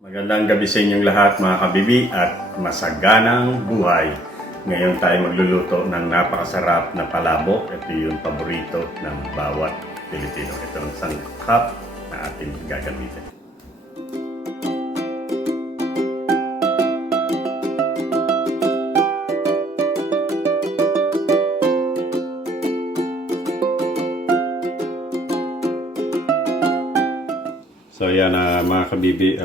Magandang gabi sa inyong lahat mga kabibi at masaganang buhay. Ngayon tayo magluluto ng napakasarap na palabok. Ito yung paborito ng bawat Pilipino. Ito ang sangkap na ating gagamitin. So yan mga kabibi,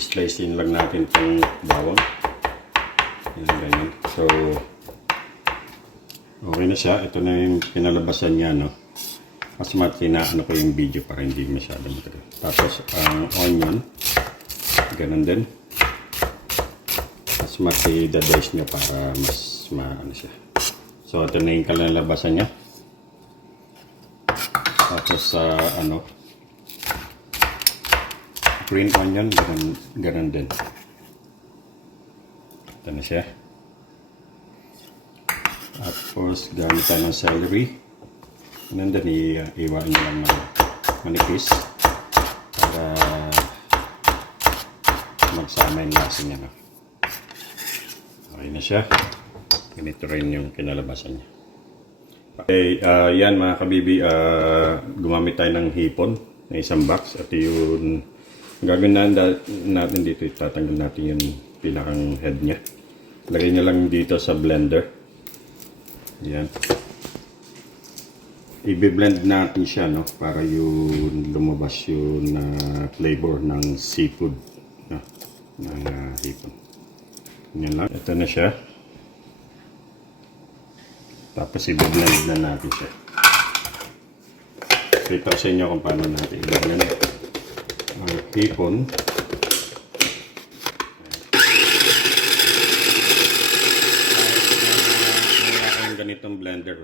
slicein lang natin itong bawang. Yan, ganyan. So, okay na siya. Ito na yung pinalabasan niya, no? Mas ano ko yung video para hindi masyadong matagal. Tapos, ang onion, ganun din. Mas i-dice niya para mas maano siya. So, ito na yung kalalabasan niya. Tapos, green onion, ganun din. Ito na siya. Tapos, gamit tayo ng celery. Ganun din, iwain nyo lang manipis para magsama yung lasa niya. No? Okay na siya. Ganito rin yung kinalabasan niya. Okay, yan mga kabibi, gumamit tayo ng hipon na isang box. At yung gagawin natin dito, itatanggal natin yung pinakang head niya. Lagay nyo lang dito sa blender. Yan. I-blend natin siya, no, para yung lumabas yung flavor ng seafood, no, ng hipon. Yan lang. Ito na siya. Tapos i-blend na natin siya. Ito sa inyo kung paano natin i-blend ang hipon. Ang ganitong blender.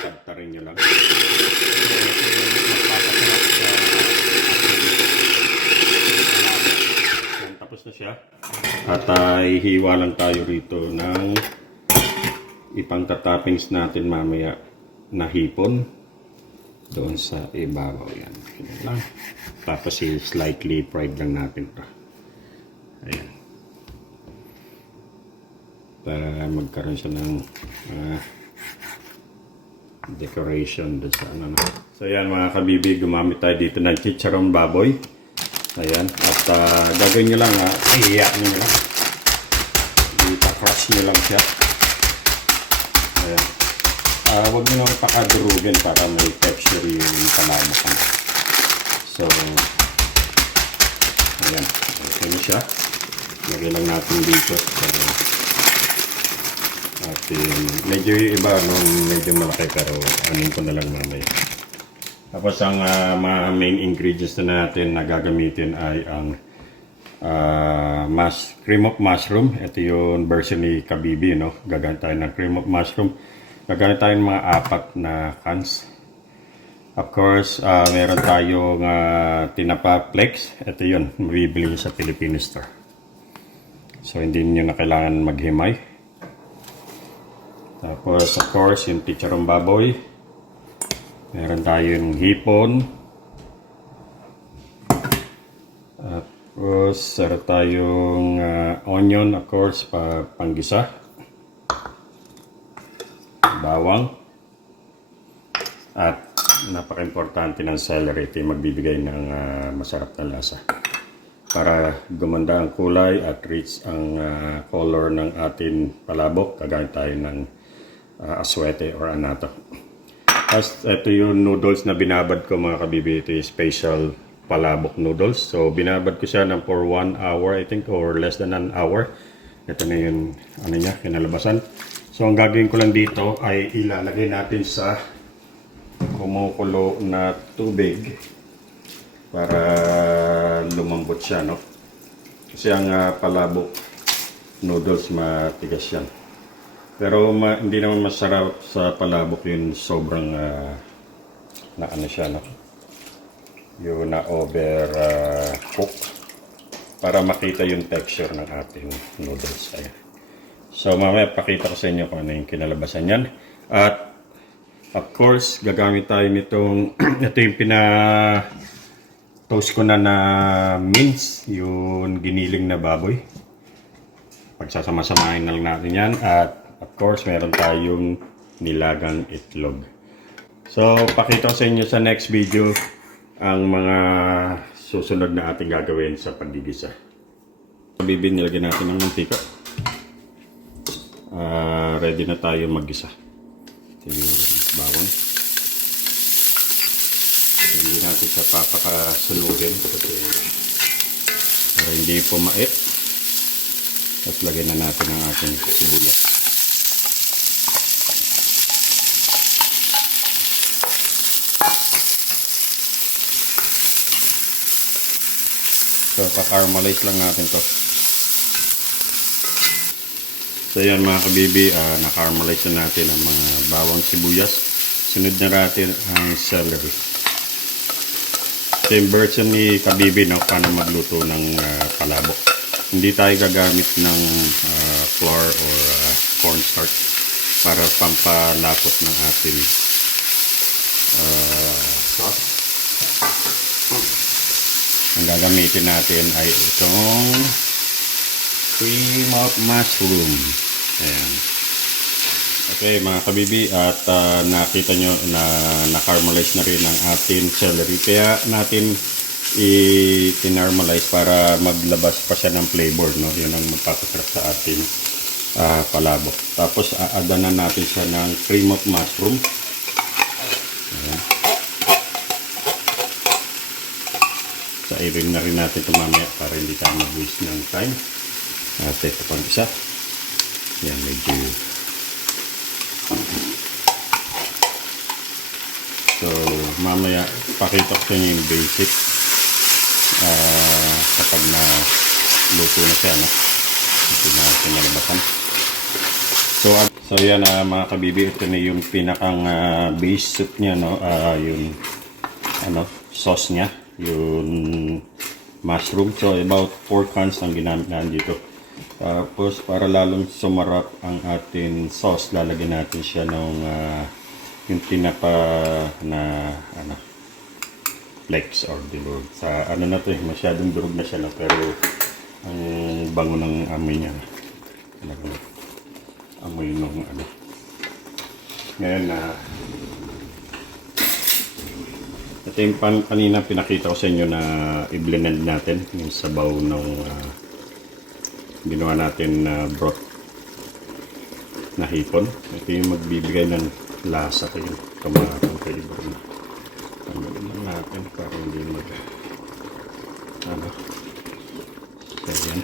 Kaptarin nyo lang. Tapos na siya. At hihiwa lang tayo rito ng ipang-toppings natin mamaya na hipon doon sa ibabaw. Yan. Lang. Tapos slightly fried lang natin ito. Ayan. Para magkaroon siya ng decoration doon sa ano. So yan mga kabibi, gumamit tayo dito ng chicharong baboy. Ayan. At gagawin nyo lang, iiyak nyo lang. Ita-crush nyo lang siya. Ayan. Huwag nyo naman pakadurugin para may texture yung palabok. So, ayan. Okay na siya. Lagay lang natin dito. At medyo yung iba, medyo malaki pero anin ko na lang mamaya. Tapos ang mga main ingredients na natin na gagamitin ay ang cream of mushroom. Ito yung version ni Kabibi, no? Gagamit tayo ng cream of mushroom. Gagamit tayo ng mga 4 na cans. Of course, meron tayong tinapa flakes. Ito yun, mabibili sa Filipino store. So, hindi nyo na kailangan maghimay. Tapos, of course, yung chicharong baboy. Meron tayong hipon. Tapos, meron tayong onion, of course, panggisa. Bawang. At napaka-importante ng celery. Ito yung magbibigay ng masarap na lasa. Para gumanda ang kulay at rich ang color ng ating palabok, kagaya tayo ng aswete or anato. As ito yung noodles na binabad ko mga kabibi. Ito yung special palabok noodles. So binabad ko siya ng for 1 hour I think or less than an hour. Ito na yung kinalabasan. So ang gagawin ko lang dito ay ilalagay natin sa kumukulo na tubig para lumambot siya, no? Kasi ang palabok noodles matigas yan. Pero hindi naman masarap sa palabok yung sobrang siya, no? Yung na-over cook para makita yung texture ng ating noodles. Ayan. So mamaya pakita ko sa inyo kung ano yung kinalabasan yan. At Of course, gagamit tayo nitong, ito yung toast ko na mince, yung giniling na baboy. Pagsasama-samahin na lang natin yan. At of course, meron tayong nilagang itlog. So, pakita ko sa inyo sa next video ang mga susunod na ating gagawin sa paggigisa. Nilagyan natin ng mantika. Ready na tayo maggisa. Ito yung bawang. Hindi natin siya papakasulugin kasi para hindi pumait. Tapos lagyan na natin ang ating sibuyas. So, pa-caramelize lang natin to. So, yan mga kabibi, na-caramelize na natin ang mga bawang sibuyas. Sunod na natin ang celery. Same version ni kabibi na paano magluto ng palabok. Hindi tayo gagamit ng flour or cornstarch para pampalapot ng ating sauce. Ang gagamitin natin ay itong cream of mushroom. Ayan. Okay mga kabibi, at nakita nyo na na-caramelize na rin ang ating celery. Kaya natin i-caramelize para maglabas pa siya ng flavor, no? Yun ang magpapasarap sa ating palabok. Tapos aadanan natin siya ng cream of mushroom. Ayan. Sairin na rin natin ito mamaya para hindi tayo mag-waste ng time. At ito pang isa. Yan, medyo. So, mamaya pakita ko sa inyo yung basic kapag na luto na siya, no? Ito na sinalabasan. So yan mga kabibi, ito na yung pinakang base soup niya, no? Yung sauce niya, yung mushroom. So about 4 cans ang ginamit natin dito. Tapos para lalong sumarap ang ating sauce, lalagyan natin siya ng yung tinapa na flakes or dilog. Sa na to, masyadong durog na siya, no? Pero ang bango ng amoy niya. Amoy nung Ngayon ito yung kanina pinakita ko sa inyo na i-blend natin yung sabaw ng ginawa natin na broth na hipon. Ito yung magbibigay ng lasa ko yung tomatong flavor na. Tanggalin lang natin para hindi so yan.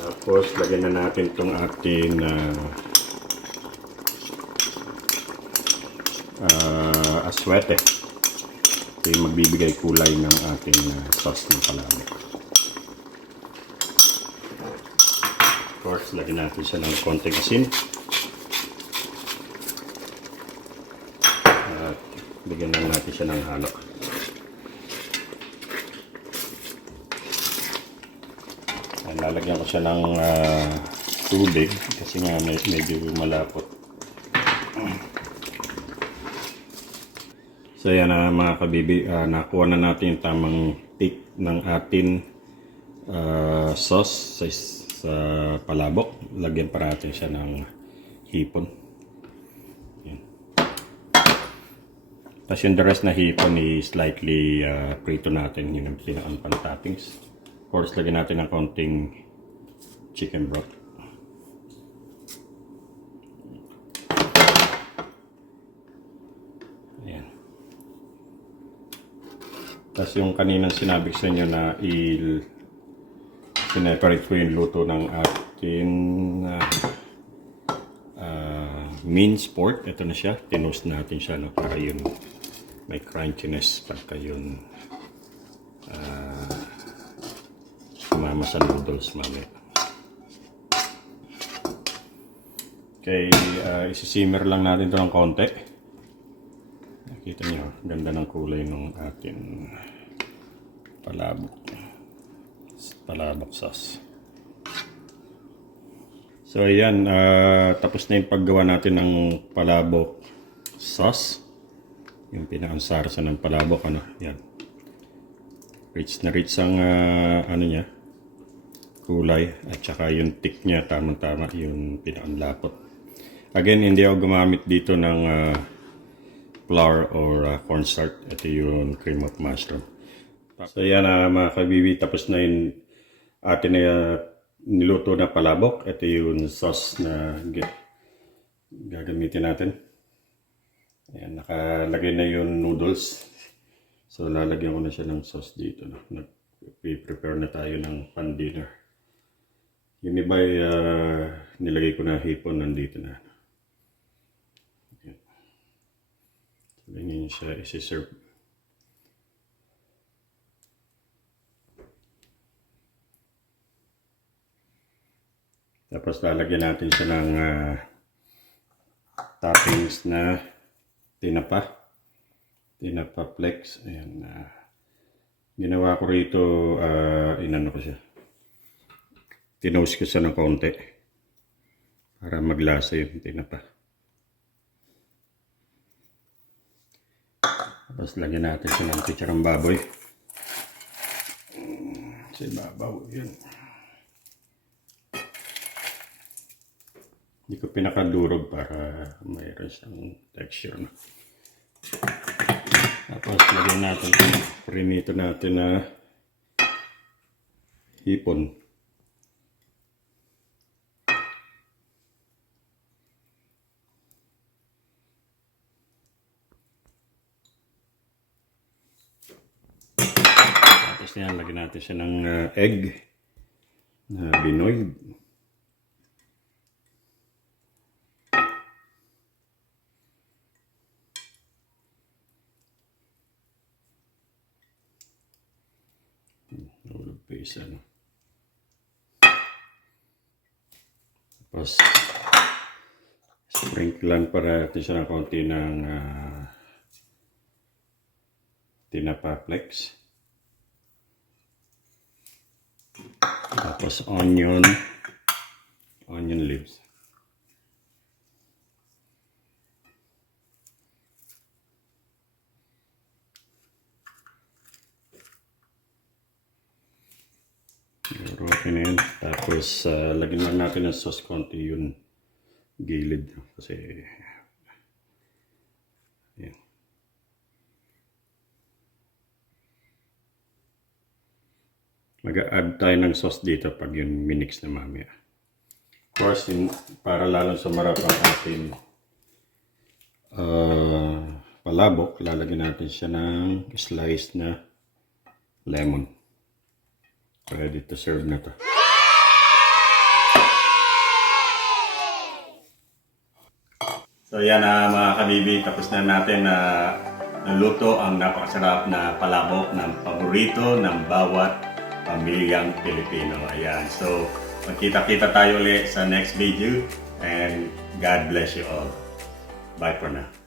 Tapos lagyan na natin itong ating aswete. Ito yung magbibigay kulay ng ating sauce ng palabok. Of course, lagyan natin siya ng konting asin. At bigyan lang natin siya ng halo. Lalagyan ko siya ng tubig kasi nga medyo malapot. So yan mga kabibi, nakuha na natin yung tamang thick ng ating sauce sa palabok. Lagyan pa natin siya ng hipon. Yan. Tapos yung the rest na hipon is slightly prito natin, yun ang pinaka-toppings. Of course, lagyan natin ng konting chicken broth. Ayan. Tapos yung kaninang sinabi sa inyo na sineparate ko yung luto ng ating minced pork. Ito na siya. Tinost natin siya, no? Para yun may crunchiness pagka yun sumama sa noodles mamaya. Okay, isi-simmer lang natin ito ng konti. Nakita niyo, ganda ng kulay ng ating palabok sauce. So ayan, tapos na yung paggawa natin ng palabok sauce. Yung pinaansarsa ng palabok, ano, yan. Rich na rich ang ano niya, kulay, at saka yung tick niya, tamang-tama yung pinakanlapot. Again, hindi ako gumamit dito ng flour or cornstarch. Ito yung cream of mushroom. So yan, mga kabibi, tapos na yung atin na niluto na palabok. Ito yung sauce na gagamitin natin. Ayan, nakalagay na yung noodles. So lalagyan ko na siya ng sauce dito. No? Nag-prepare na tayo ng pan-dinner. Yung iba ay nilagay ko na hipon nandito na. Ayan. So, ganyan siya isi-serve. Tapos lalagyan natin siya ng toppings na tinapa flex. Ayan, ginawa ko rito, inano ko siya, tinoast ko siya ng konti para maglasa yung tinapa. Tapos lagyan natin siya ng chicharong baboy sa ibabaw. Yun, hindi ko pinakadurog para mayroon siyang texture, no? Tapos lagyan natin yung prinito natin na hipon. Tapos yan, lagyan natin siya ng egg na binoiled. Ano. Tapos sprinklean para natin siya ng konti ng tinapa flex. Tapos onion leaves. Okay na yun. Tapos lagyan lang natin ng sauce konti yung gilid. Kasi yan. Mag-add tayo ng sauce dito pag yung minix na mamaya. Of course, para lalong sumarap ang ating palabok, lalagyan natin siya ng slice na lemon. Ready to serve na to. So yan mga kabibi, tapos na natin na naluto ang napakasarap na palabok ng paborito ng bawat pamilyang Pilipino. Ayan, so magkita-kita tayo ulit sa next video and God bless you all. Bye for now.